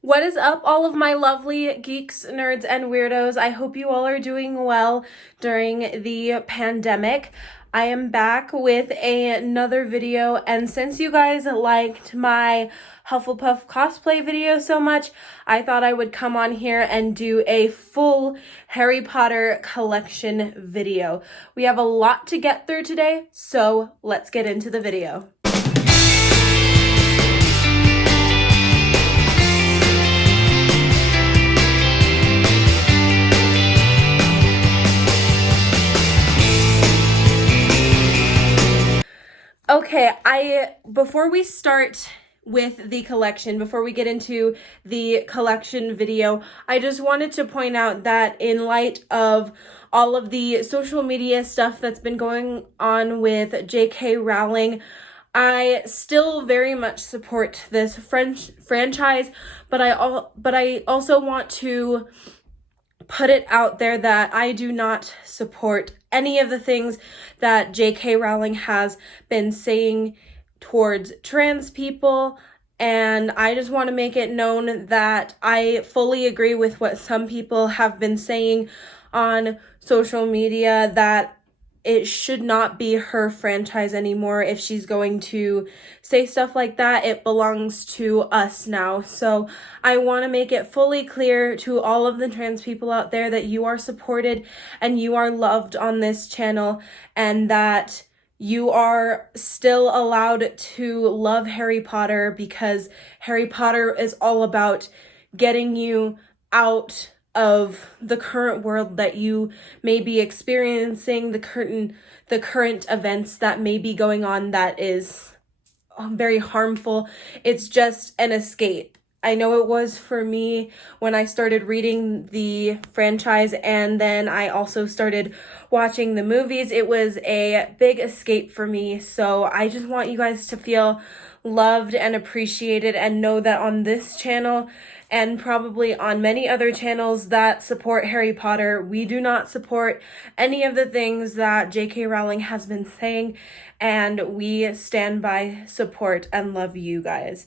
What is up, all of my lovely geeks, nerds, and weirdos? I hope you all are doing well during the pandemic. I am back with another video, and since you guys liked my Hufflepuff cosplay video so much, I thought I would come on here and do a full Harry Potter collection video. We have a lot to get through today, so let's get into the video. Okay, before we start with the collection, before we get into the collection video, I just wanted to point out that in light of all of the social media stuff that's been going on with J.K. Rowling, I still very much support this franchise, but I also want to put it out there that I do not support any of the things that J.K. Rowling has been saying towards trans people, and I just want to make it known that I fully agree with what some people have been saying on social media, that it should not be her franchise anymore. If she's going to say stuff like that, it belongs to us now. So I want to make it fully clear to all of the trans people out there that you are supported and you are loved on this channel, and that you are still allowed to love Harry Potter, because Harry Potter is all about getting you out of the current world that you may be experiencing, the current events that may be going on that is very harmful. It's just an escape. I know it was for me when I started reading the franchise, and then I also started watching the movies. It was a big escape for me. So I just want you guys to feel loved and appreciated, and know that on this channel, and probably on many other channels that support Harry Potter, we do not support any of the things that J.K. Rowling has been saying, and we stand by, support, and love you guys.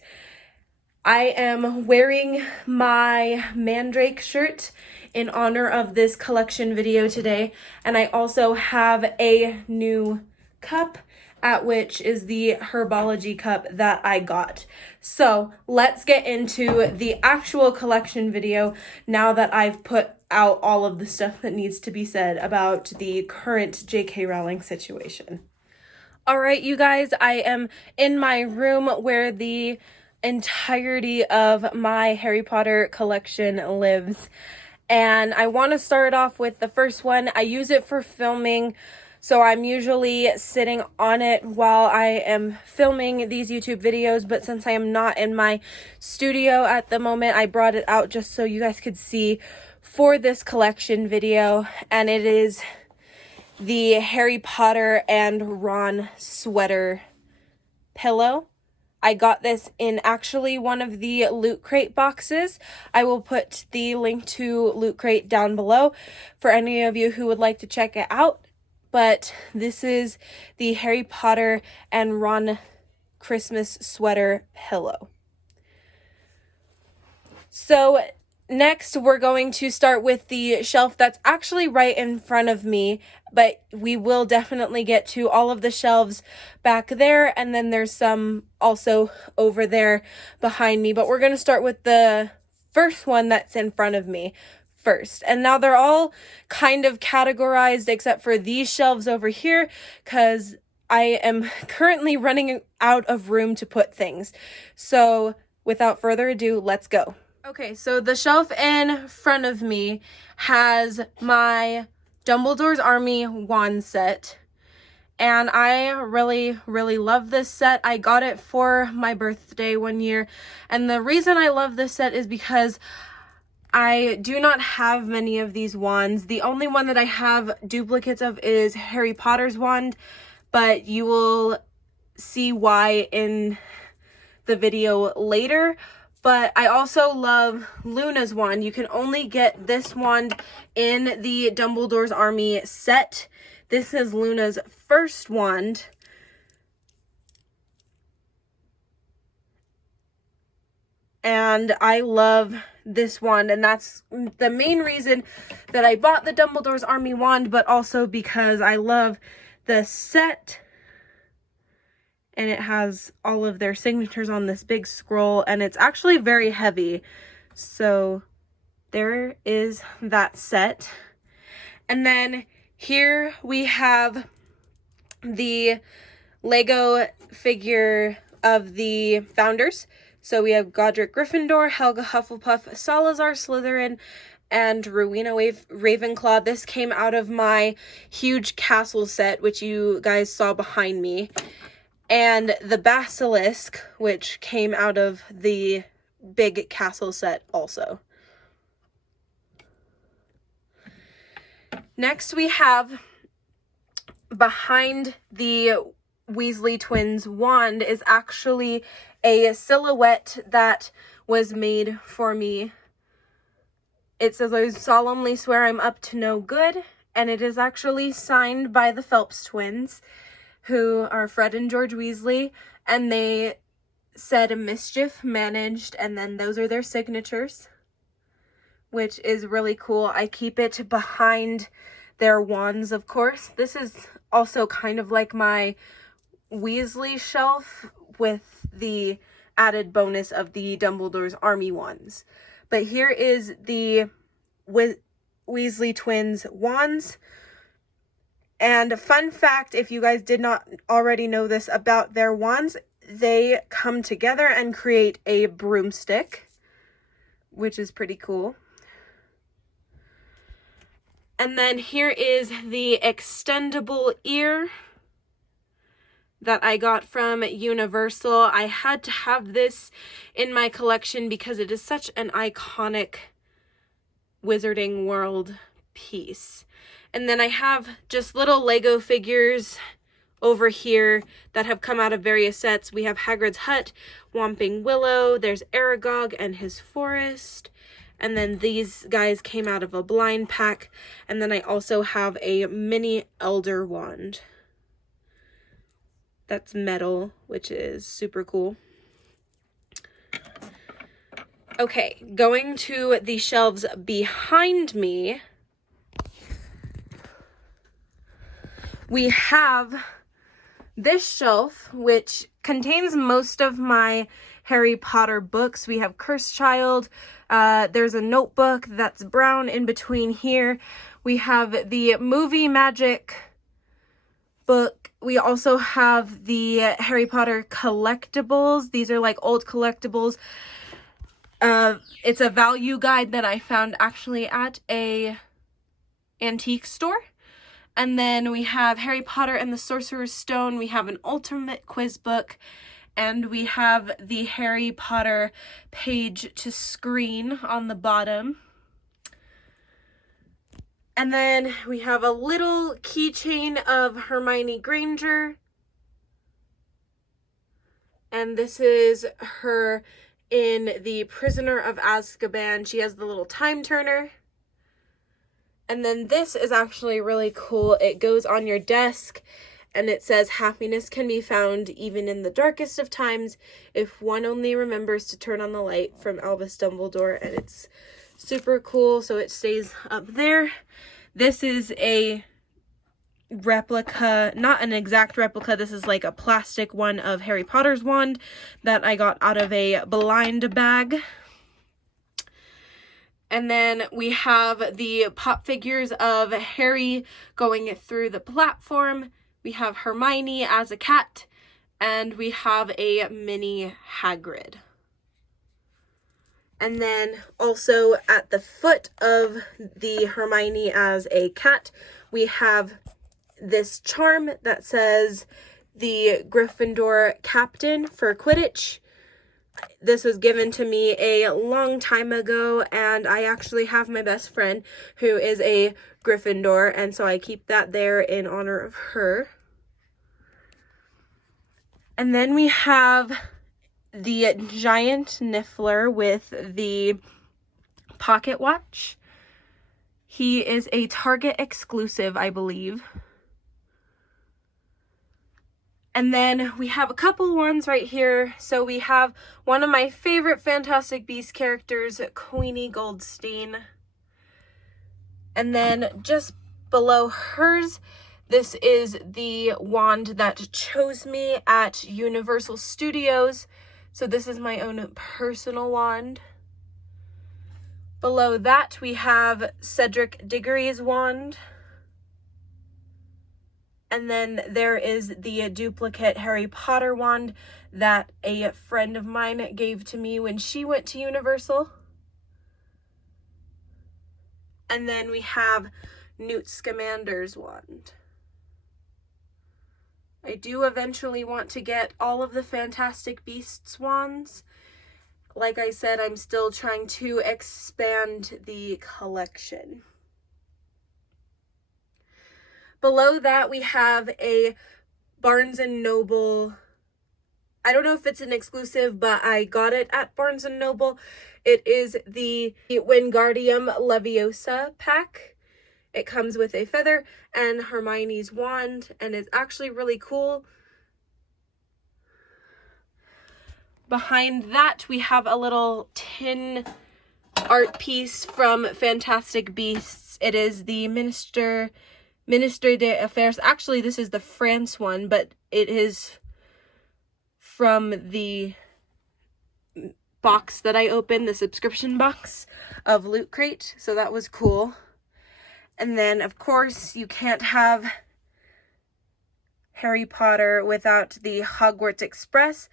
I am wearing my Mandrake shirt in honor of this collection video today, and I also have a new cup, at which is the Herbology cup that I got. So let's get into the actual collection video now that I've put out all of the stuff that needs to be said about the current J.K. Rowling situation. All right, you guys, I am in my room where the entirety of my Harry Potter collection lives, and I want to start off with the first one. I use it for filming, so I'm usually sitting on it while I am filming these YouTube videos, but since I am not in my studio at the moment, I brought it out just so you guys could see for this collection video, and it is the Harry Potter and Ron sweater pillow. I got this in actually one of the Loot Crate boxes. I will put the link to Loot Crate down below for any of you who would like to check it out. But this is the Harry Potter and Ron Christmas sweater pillow. So next, we're going to start with the shelf that's actually right in front of me, but we will definitely get to all of the shelves back there, and then there's some also over there behind me, but we're going to start with the first one that's in front of me first. And now they're all kind of categorized except for these shelves over here, because I am currently running out of room to put things. So without further ado, let's go. Okay, so the shelf in front of me has my Dumbledore's Army wand set, and I really love this set. I got it for my birthday one year, and the reason I love this set is because I do not have many of these wands. The only one that I have duplicates of is Harry Potter's wand, but you will see why in the video later. But I also love Luna's wand. You can only get this wand in the Dumbledore's Army set. This is Luna's first wand. and I love this wand, and that's the main reason that I bought the Dumbledore's Army wand, but also because I love the set, and it has all of their signatures on this big scroll, and it's actually very heavy. So there is that set. And then here we have the Lego figure of the founders. So we have Godric Gryffindor, Helga Hufflepuff, Salazar Slytherin, and Rowena Ravenclaw. This came out of my huge castle set, which you guys saw behind me. And the Basilisk, which came out of the big castle set also. Next we have, behind the Weasley twins wand, is actually a silhouette that was made for me. It says, "I solemnly swear I'm up to no good," and it is actually signed by the Phelps twins, who are Fred and George Weasley, and they said mischief managed, and then those are their signatures, which is really cool. I keep it behind their wands, of course. This is also kind of like my Weasley shelf with the added bonus of the Dumbledore's Army wands. But here is the Weasley twins wands. And fun fact, if you guys did not already know this about their wands, they come together and create a broomstick, which is pretty cool. And then here is the extendable ear that I got from Universal. I had to have this in my collection because it is such an iconic Wizarding World piece. And then I have just little Lego figures over here that have come out of various sets. We have Hagrid's hut, Whomping Willow, there's Aragog and his forest, and then these guys came out of a blind pack. And then I also have a mini Elder wand that's metal, which is super cool. Okay, going to the shelves behind me, we have this shelf, which contains most of my Harry Potter books. We have Cursed Child. There's a notebook that's brown in between here. We have the movie magic book. We also have the Harry Potter collectibles. These are like old collectibles. It's a value guide that I found actually at a antique store. And then we have Harry Potter and the Sorcerer's Stone. We have an ultimate quiz book. And we have the Harry Potter page to screen on the bottom. And then we have a little keychain of Hermione Granger. And this is her in the Prisoner of Azkaban. She has the little time turner. And then this is actually really cool. It goes on your desk and it says, "Happiness can be found even in the darkest of times if one only remembers to turn on the light," from Albus Dumbledore. And it's super cool, so it stays up there. This is a replica, not an exact replica, this is like a plastic one of Harry Potter's wand that I got out of a blind bag. And then we have the pop figures of Harry going through the platform. We have Hermione as a cat, and we have a mini Hagrid. And then also at the foot of the Hermione as a cat, we have this charm that says the Gryffindor captain for Quidditch. This was given to me a long time ago, and I actually have my best friend who is a Gryffindor, and so I keep that there in honor of her. And then we have the giant Niffler with the pocket watch. He is a Target exclusive, I believe. And then we have a couple ones right here. So we have one of my favorite Fantastic Beasts characters, Queenie Goldstein. And then just below hers, this is the wand that chose me at Universal Studios. So this is my own personal wand. Below that, we have Cedric Diggory's wand. And then there is the duplicate Harry Potter wand that a friend of mine gave to me when she went to Universal. And then we have Newt Scamander's wand. I do eventually want to get all of the Fantastic Beasts wands. Like I said, I'm still trying to expand the collection. Below that, we have a Barnes & Noble. I don't know if it's an exclusive, but I got it at Barnes & Noble. It is the Wingardium Leviosa pack. It comes with a feather and Hermione's wand, and it's actually really cool. Behind that, we have a little tin art piece from Fantastic Beasts. It is the Ministre des Affaires. Actually, this is the France one, but it is from the box that I opened, the subscription box of Loot Crate. So that was cool. And then, of course, you can't have Harry Potter without the Hogwarts Express.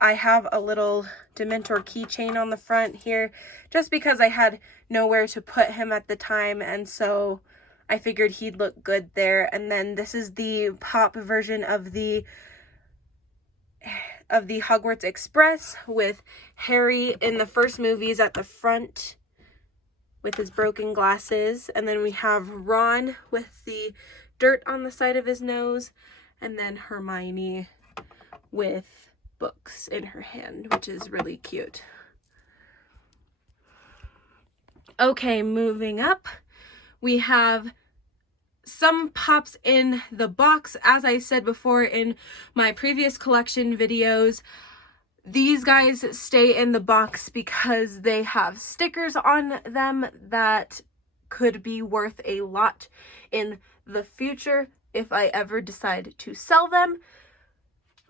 I have a little Dementor keychain on the front here just because I had nowhere to put him at the time, and so I figured he'd look good there. And then this is the pop version of the Hogwarts Express with Harry in the first movies at the front with his broken glasses. And then we have Ron with the dirt on the side of his nose, and then Hermione with books in her hand, which is really cute. Okay, moving up, we have some pops in the box. As I said before in my previous collection videos, these guys stay in the box because they have stickers on them that could be worth a lot in the future if I ever decide to sell them.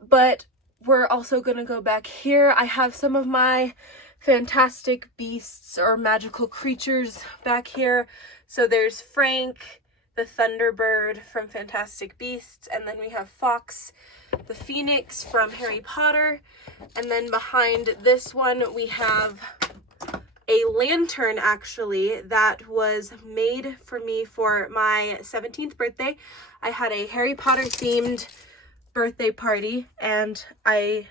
But we're also going to go back here. I have some of my Fantastic Beasts or magical creatures back here. So there's Frank, the Thunderbird from Fantastic Beasts, and then we have Fox, the Phoenix from Harry Potter, and then behind this one we have a lantern, actually, that was made for me for my 17th birthday. I had a Harry Potter themed birthday party, and I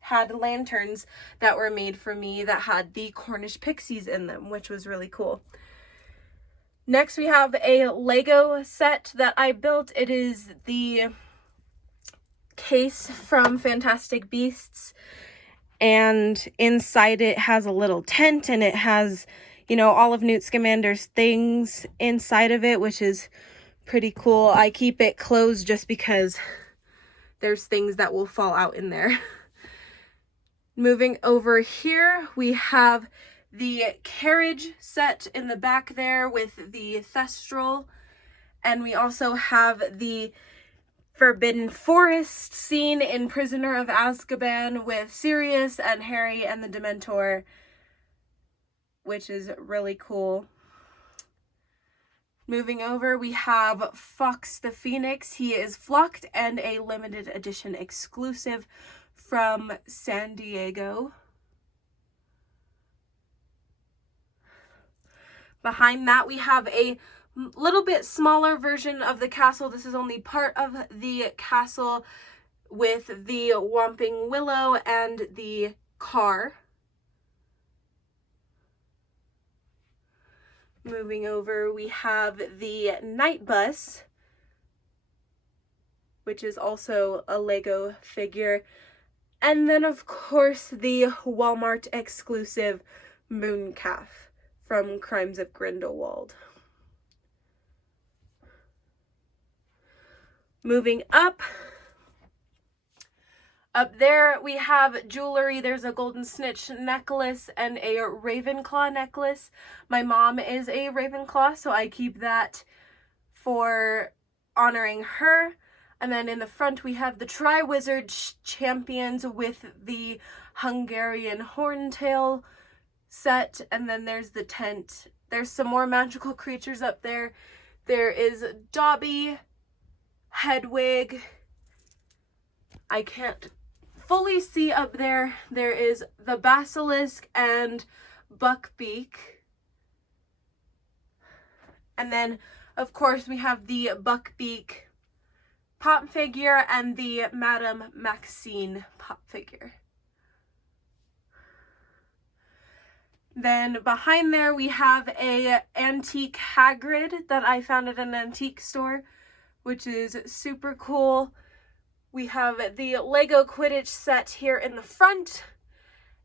had lanterns that were made for me that had the Cornish pixies in them, which was really cool. Next, we have a Lego set that I built. It is the case from Fantastic Beasts, and inside it has a little tent, and it has, you know, all of Newt Scamander's things inside of it, which is pretty cool. I keep it closed just because there's things that will fall out in there. Moving over here, we have the carriage set in the back there with the Thestral, and we also have the Forbidden Forest scene in Prisoner of Azkaban with Sirius and Harry and the Dementor, which is really cool. Moving over, we have Fox the Phoenix. He is flocked and a limited edition exclusive from San Diego. Behind that, we have a little bit smaller version of the castle. This is only part of the castle with the Whomping Willow and the car. Moving over, we have the Night Bus, which is also a Lego figure. And then, of course, the Walmart exclusive Mooncalf from Crimes of Grindelwald. Moving up, Up there we have jewelry. There's a golden snitch necklace and a Ravenclaw necklace. My mom is a Ravenclaw, so I keep that for honoring her. And then in the front we have the Tri-Wizard champions with the Hungarian horntail set. And then there's the tent. There's some more magical creatures up there. There is Dobby, Hedwig. I can't fully see up there. There is the Basilisk and Buckbeak. And then, of course, we have the Buckbeak pop figure and the Madame Maxine pop figure. Then behind there we have a antique Hagrid that I found at an antique store, which is super cool. We have the Lego Quidditch set here in the front,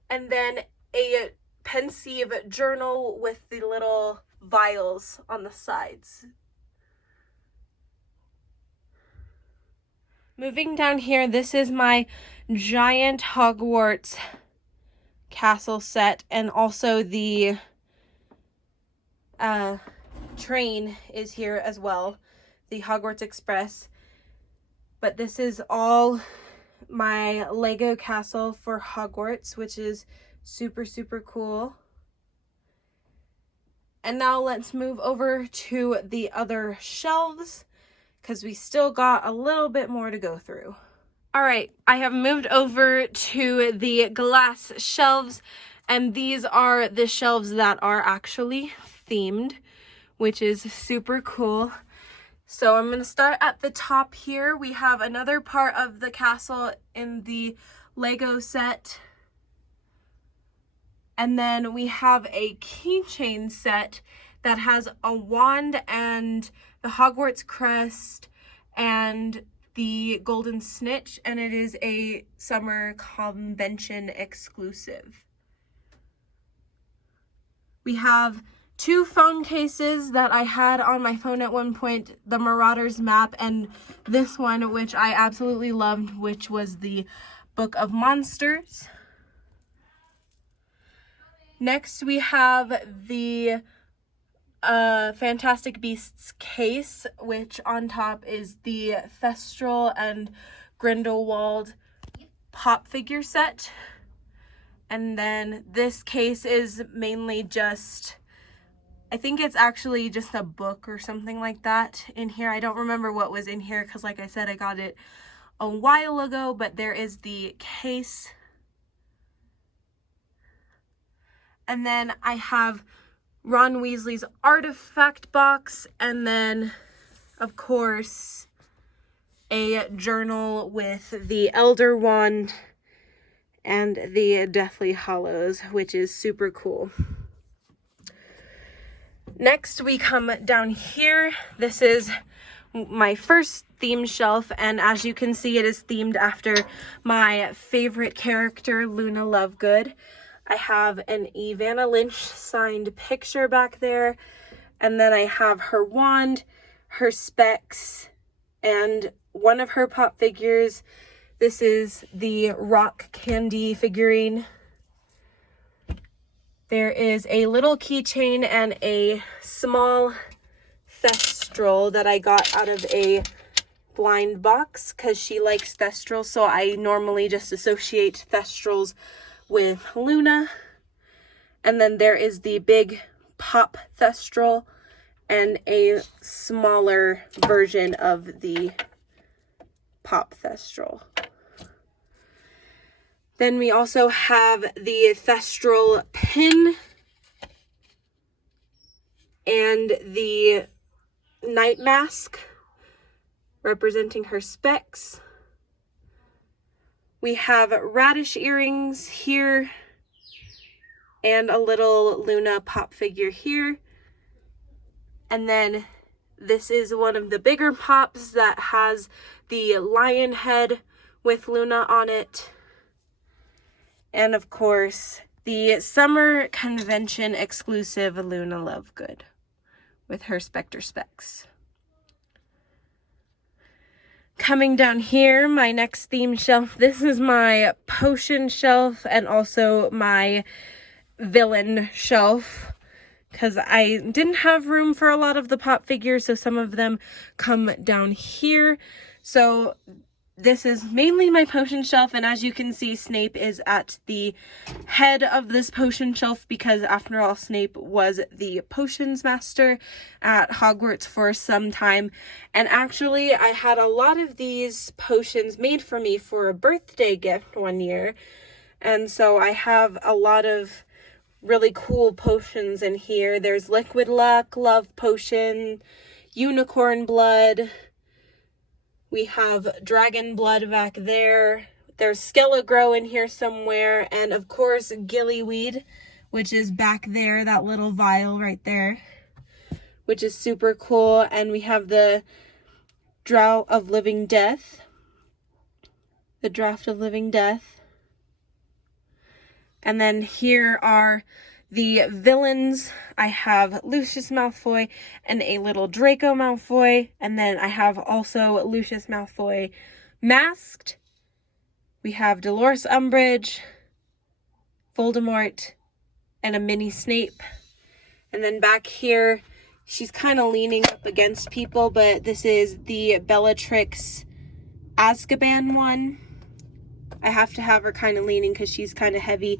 and then a pensive journal with the little vials on the sides. Moving down here, this is my giant Hogwarts castle set, and also the train is here as well, the Hogwarts Express. But this is all my Lego castle for Hogwarts, which is super, super cool. And now let's move over to the other shelves, because we still got a little bit more to go through. All right, I have moved over to the glass shelves, and these are the shelves that are actually themed, which is super cool. So I'm going to start at the top here. We have another part of the castle in the Lego set. And then we have a keychain set that has a wand and the Hogwarts crest and the golden snitch, and it is a summer convention exclusive. We have 2 phone cases that I had on my phone at one point, the Marauders map and this one, which I absolutely loved, which was the Book of Monsters. Next we have the Fantastic Beasts case, which on top is the Thestral and Grindelwald pop figure set. And then this case is mainly just, I think it's actually just a book or something like that in here. I don't remember what was in here because, like I said, I got it a while ago, but there is the case. And then I have Ron Weasley's artifact box, and then, of course, a journal with the Elder Wand and the Deathly Hallows, which is super cool. Next, we come down here. This is my first theme shelf, and as you can see, it is themed after my favorite character, Luna Lovegood. I have an Evanna Lynch signed picture back there, and then I have her wand, her specs, and one of her pop figures. This is the Rock Candy figurine. There is a little keychain and a small Thestral that I got out of a blind box because she likes Thestral, so I normally just associate Thestrals with Luna. And then there is the big pop Thestral and a smaller version of the pop Thestral. Then we also have the Thestral pin and the night mask representing her specs. We have radish earrings here and a little Luna pop figure here. And then this is one of the bigger pops that has the lion head with Luna on it. And of course, the summer convention exclusive Luna Lovegood with her Spectre specs. Coming down here, my next theme shelf, this is my potion shelf and also my villain shelf, because I didn't have room for a lot of the pop figures, so some of them come down here. So this is mainly my potion shelf, and as you can see, Snape is at the head of this potion shelf because, after all, Snape was the potions master at Hogwarts for some time. And actually, I had a lot of these potions made for me for a birthday gift one year, and so I have a lot of really cool potions in here. There's Liquid Luck, Love Potion, Unicorn Blood. We have Dragon Blood back there. There's Skelegrow in here somewhere. And of course, Gillyweed, which is back there, that little vial right there, which is super cool. And we have the Draught of Living Death. The Draft of Living Death. And then here are the villains. I have Lucius Malfoy and a little Draco Malfoy. And then I have also Lucius Malfoy masked. We have Dolores Umbridge, Voldemort, and a mini Snape. And then back here, she's kind of leaning up against people, but this is the Bellatrix Azkaban one. I have to have her kind of leaning because she's kind of heavy,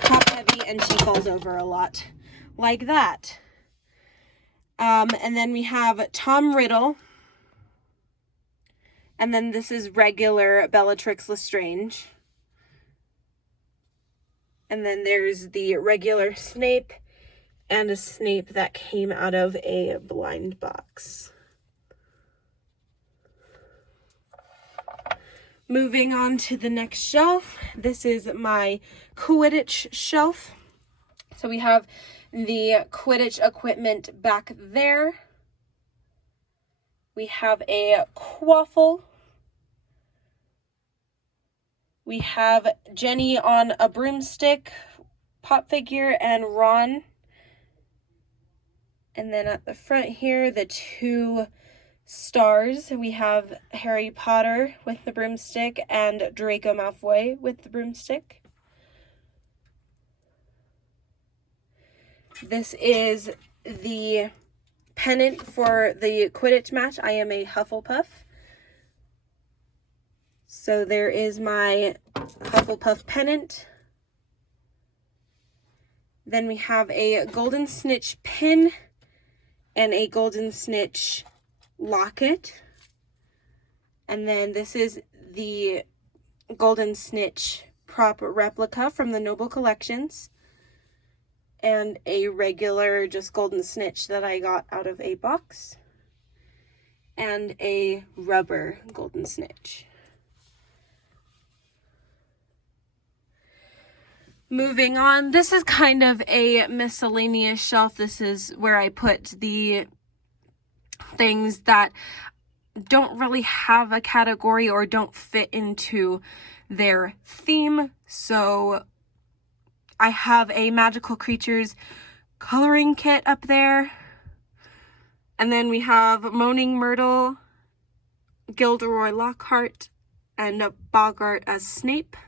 top heavy, and she falls over a lot. Like that. And then we have Tom Riddle. And then this is regular Bellatrix Lestrange. And then there's the regular Snape and a Snape that came out of a blind box. Moving on to the next shelf, this is my Quidditch shelf. So we have the Quidditch equipment back there. We have a Quaffle. We have Jenny on a broomstick pop figure and Ron. And then at the front here, the two stars. We have Harry Potter with the broomstick and Draco Malfoy with the broomstick. This is the pennant for the Quidditch match. I am a Hufflepuff. So there is my Hufflepuff pennant. Then we have a Golden Snitch pin and a Golden Snitch locket. And then this is the Golden Snitch prop replica from the Noble Collections. And a regular just Golden Snitch that I got out of a box. And a rubber Golden Snitch. Moving on, this is kind of a miscellaneous shelf. This is where I put the things that don't really have a category or don't fit into their theme. So I have a Magical Creatures coloring kit up there. And then we have Moaning Myrtle, Gilderoy Lockhart, and Bogart as Snape.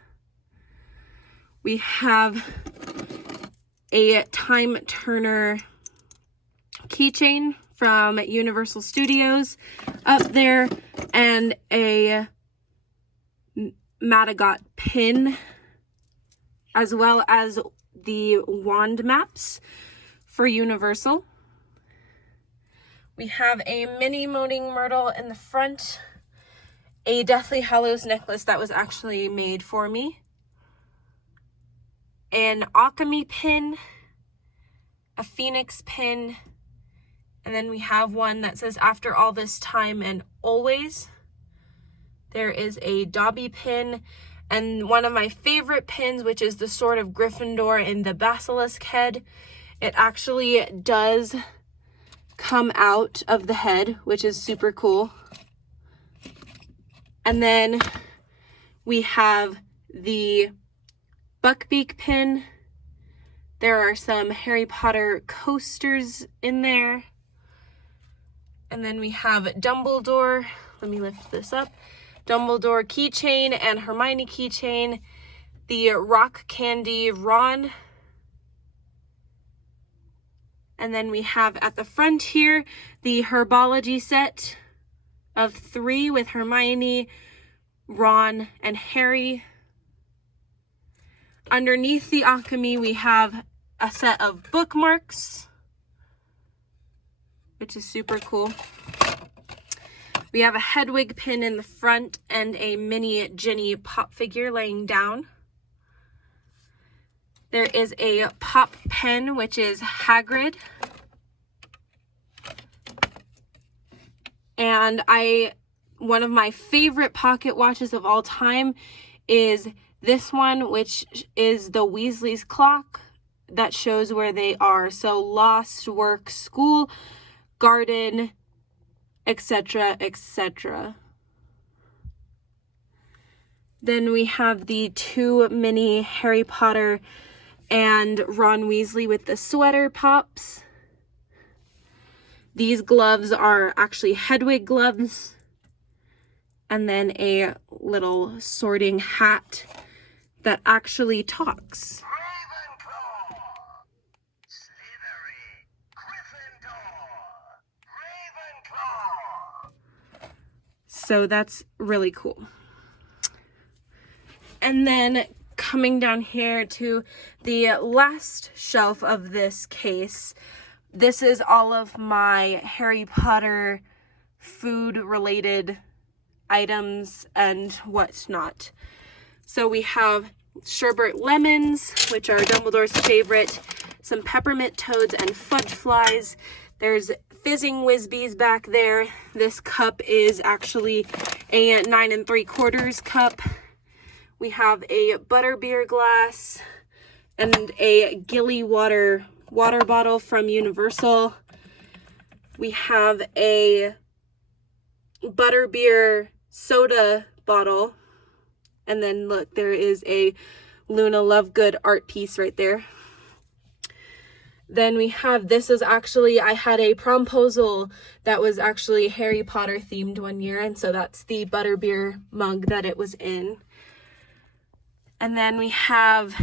We have a Time Turner keychain from Universal Studios up there, and a Madagot pin, as well as the wand maps for Universal. We have a mini Moaning Myrtle in the front, a Deathly Hallows necklace that was actually made for me, an Alchemy pin, a Phoenix pin, and then we have one that says After All This Time and Always. There is a Dobby pin, and one of my favorite pins, which is the Sword of Gryffindor and the Basilisk head. It actually does come out of the head, which is super cool. And then we have the Buckbeak pin. There are some Harry Potter coasters in there. And then we have Dumbledore, Let me lift this up. Dumbledore keychain and Hermione keychain. The rock candy Ron. And then we have at the front here the herbology set of 3 with Hermione, Ron, and Harry. Underneath the alchemy, we have a set of bookmarks, which is super cool. We have a Hedwig pin in the front and a mini Ginny pop figure laying down. There is a pop pen, which is Hagrid. And one of my favorite pocket watches of all time is this one, which is the Weasley's clock that shows where they are. So lost, work, school, garden, etc., etc. Then we have the 2 mini Harry Potter and Ron Weasley with the sweater pops. These gloves are actually Hedwig gloves. And then a little sorting hat that actually talks. Ravenclaw, Slytherin, Gryffindor, Ravenclaw. So that's really cool. And then coming down here to the last shelf of this case, this is all of my Harry Potter food related items and whatnot. So we have sherbet lemons, which are Dumbledore's favorite, some peppermint toads and fudge flies. There's fizzing Whizbees back there. This cup is actually a 9 3/4 cup. We have a butterbeer glass and a Gilly water bottle from Universal. We have a butterbeer soda bottle. And then look, there is a Luna Lovegood art piece right there. Then we have, this is actually, I had a promposal that was actually Harry Potter themed one year. And so that's the butterbeer mug that it was in. And then we have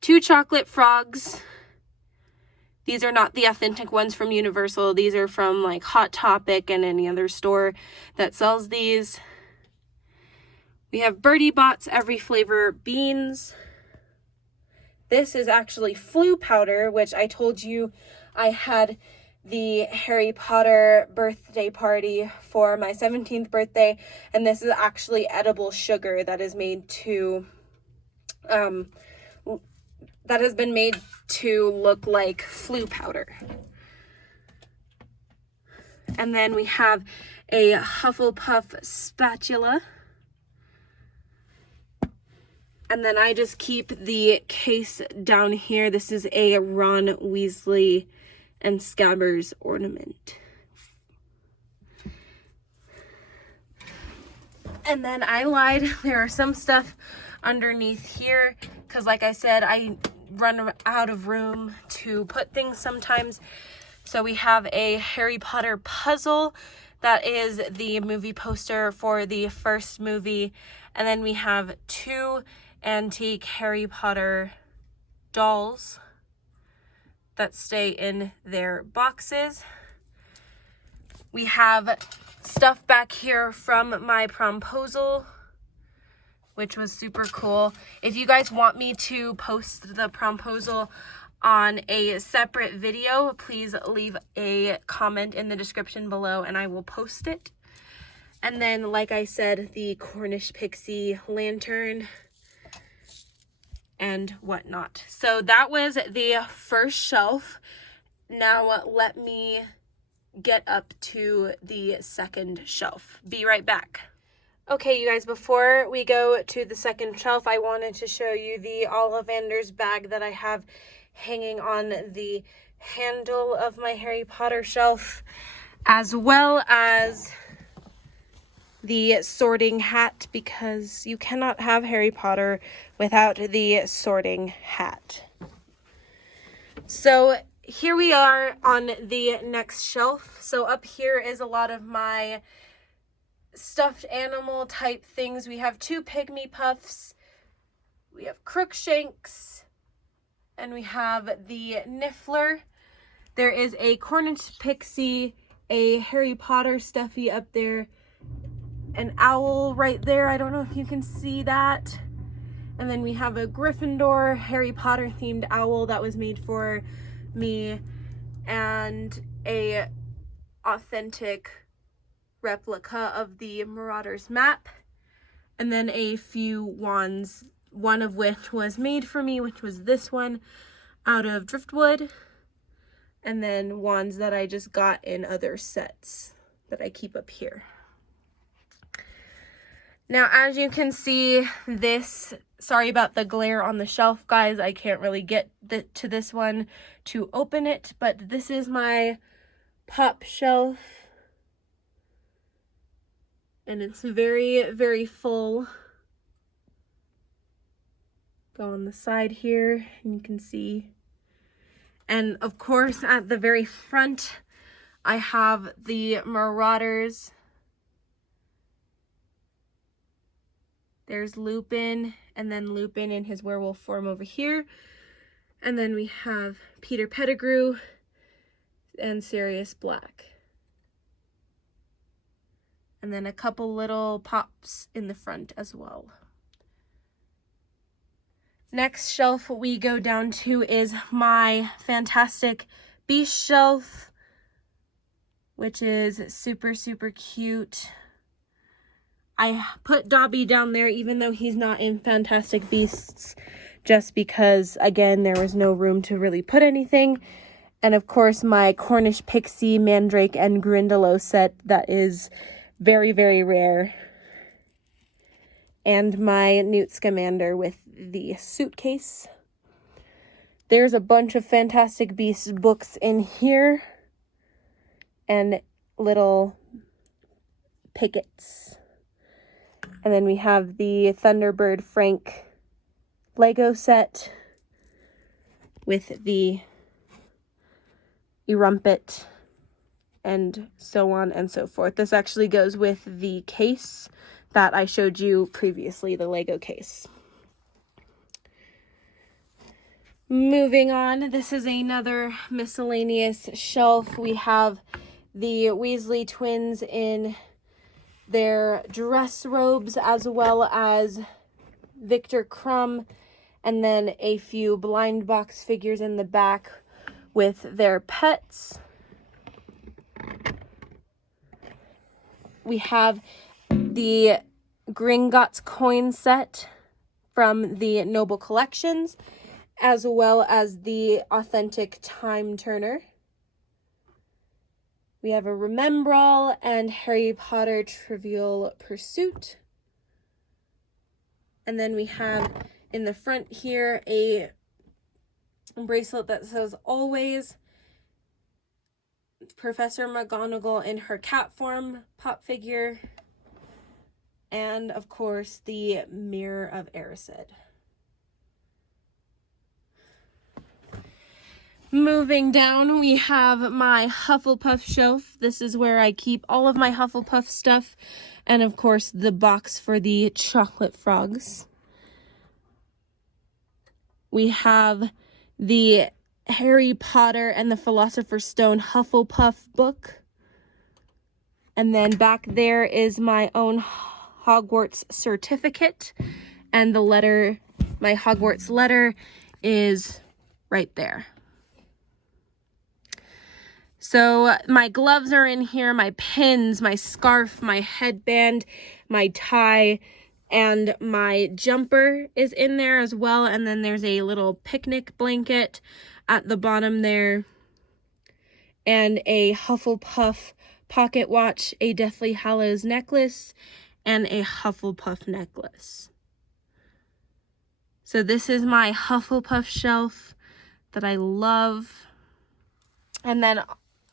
2 chocolate frogs. These are not the authentic ones from Universal. These are from like Hot Topic and any other store that sells these. We have Birdie Bots every flavor beans. This is actually Flu powder, which I told you I had the Harry Potter birthday party for my 17th birthday. And this is actually edible sugar that is made to, that has been made to look like Flu powder. And then we have a Hufflepuff spatula. And then I just keep the case down here. This is a Ron Weasley and Scabbers ornament. And then I lied. There are some stuff underneath here because like I said, I run out of room to put things sometimes. So we have a Harry Potter puzzle that is the movie poster for the first movie. And then we have 2 antique Harry Potter dolls that stay in their boxes. We have stuff back here from my promposal, which was super cool. If you guys want me to post the promposal on a separate video, please leave a comment in the description below and I will post it. And then, like I said, the Cornish Pixie lantern and whatnot. So that was the first shelf. Now let me get up to the second shelf. Be right back. Okay, you guys, before we go to the second shelf, I wanted to show you the Ollivander's bag that I have hanging on the handle of my Harry Potter shelf, as well as the sorting hat, because you cannot have Harry Potter without the sorting hat. So here we are on the next shelf. So up here is a lot of my stuffed animal type things. We have 2 pygmy puffs. We have Crookshanks. And we have the Niffler. There is a Cornish Pixie, a Harry Potter stuffy up there, an owl right there. I don't know if you can see that. And then we have a Gryffindor Harry Potter themed owl that was made for me, and a authentic replica of the Marauders map, and then a few wands, one of which was made for me, which was this one out of driftwood, and then wands that I just got in other sets that I keep up here. Now, as you can see, this, sorry about the glare on the shelf, guys. I can't really get to this one to open it, but this is my pop shelf. And it's very, very full. Go on the side here, and you can see. And of course, at the very front, I have the Marauders. There's Lupin, and then Lupin in his werewolf form over here. And then we have Peter Pettigrew and Sirius Black. And then a couple little pops in the front as well. Next shelf we go down to is my Fantastic Beast shelf, which is super, super cute. I put Dobby down there even though he's not in Fantastic Beasts, just because, again, there was no room to really put anything. And of course, my Cornish Pixie, Mandrake, and Grindylow set that is very, very rare. And my Newt Scamander with the suitcase. There's a bunch of Fantastic Beasts books in here. And little pickets. And then we have the Thunderbird Frank Lego set with the Erumpet and so on and so forth. This actually goes with the case that I showed you previously, the Lego case. Moving on, this is another miscellaneous shelf. We have the Weasley twins in their dress robes, as well as Victor Crumb, and then a few blind box figures in the back with their pets. We have the Gringotts coin set from the Noble Collections, as well as the authentic Time Turner. We have a Remembrall and Harry Potter Trivial Pursuit. And then we have in the front here a bracelet that says Always. Professor McGonagall in her cat form pop figure. And of course the Mirror of Erised. Moving down, we have my Hufflepuff shelf. This is where I keep all of my Hufflepuff stuff. And of course, the box for the chocolate frogs. We have the Harry Potter and the Philosopher's Stone Hufflepuff book. And then back there is my own Hogwarts certificate. And the letter, my Hogwarts letter, is right there. So my gloves are in here, my pins, my scarf, my headband, my tie, and my jumper is in there as well. And then there's a little picnic blanket at the bottom there. And a Hufflepuff pocket watch, a Deathly Hallows necklace, and a Hufflepuff necklace. So this is my Hufflepuff shelf that I love. And then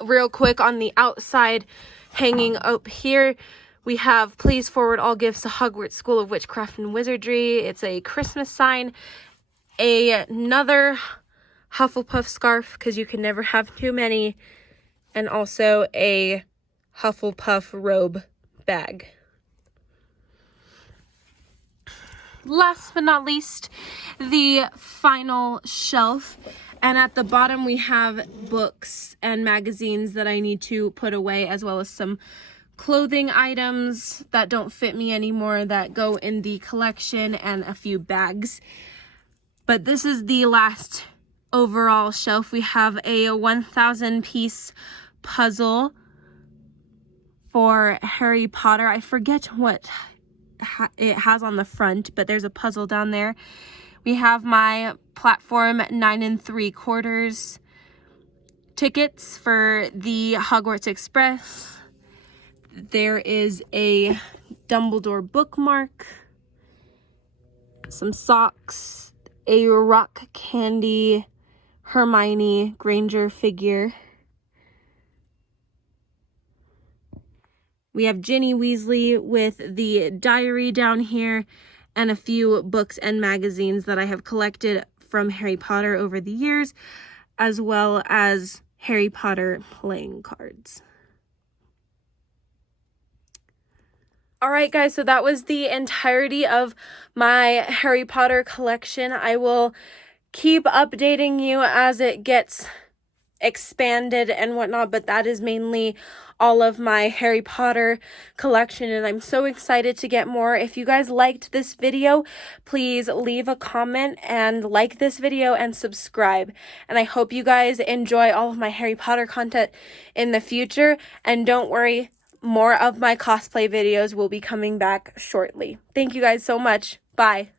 real quick on the outside, hanging up here, we have Please Forward All Gifts to Hogwarts School of Witchcraft and Wizardry. It's a Christmas sign. Another Hufflepuff scarf, because you can never have too many. And also a Hufflepuff robe bag last but not least, the final shelf. And at the bottom we have books and magazines that I need to put away, as well as some clothing items that don't fit me anymore that go in the collection, and a few bags. But this is the last overall shelf. We have a 1,000 piece puzzle for Harry Potter. I forget what it has on the front, but there's a puzzle down there. We have my platform 9 3/4 tickets for the Hogwarts Express. There is a Dumbledore bookmark, some socks, a rock candy Hermione Granger figure. We have Ginny Weasley with the diary down here, and a few books and magazines that I have collected from Harry Potter over the years, as well as Harry Potter playing cards. All right, guys, so that was the entirety of my Harry Potter collection. I will keep updating you as it gets expanded and whatnot, but that is mainly all of my Harry Potter collection, and I'm so excited to get more. If you guys liked this video, please leave a comment and like this video and subscribe. And I hope you guys enjoy all of my Harry Potter content in the future, and don't worry, more of my cosplay videos will be coming back shortly. Thank you guys so much. Bye.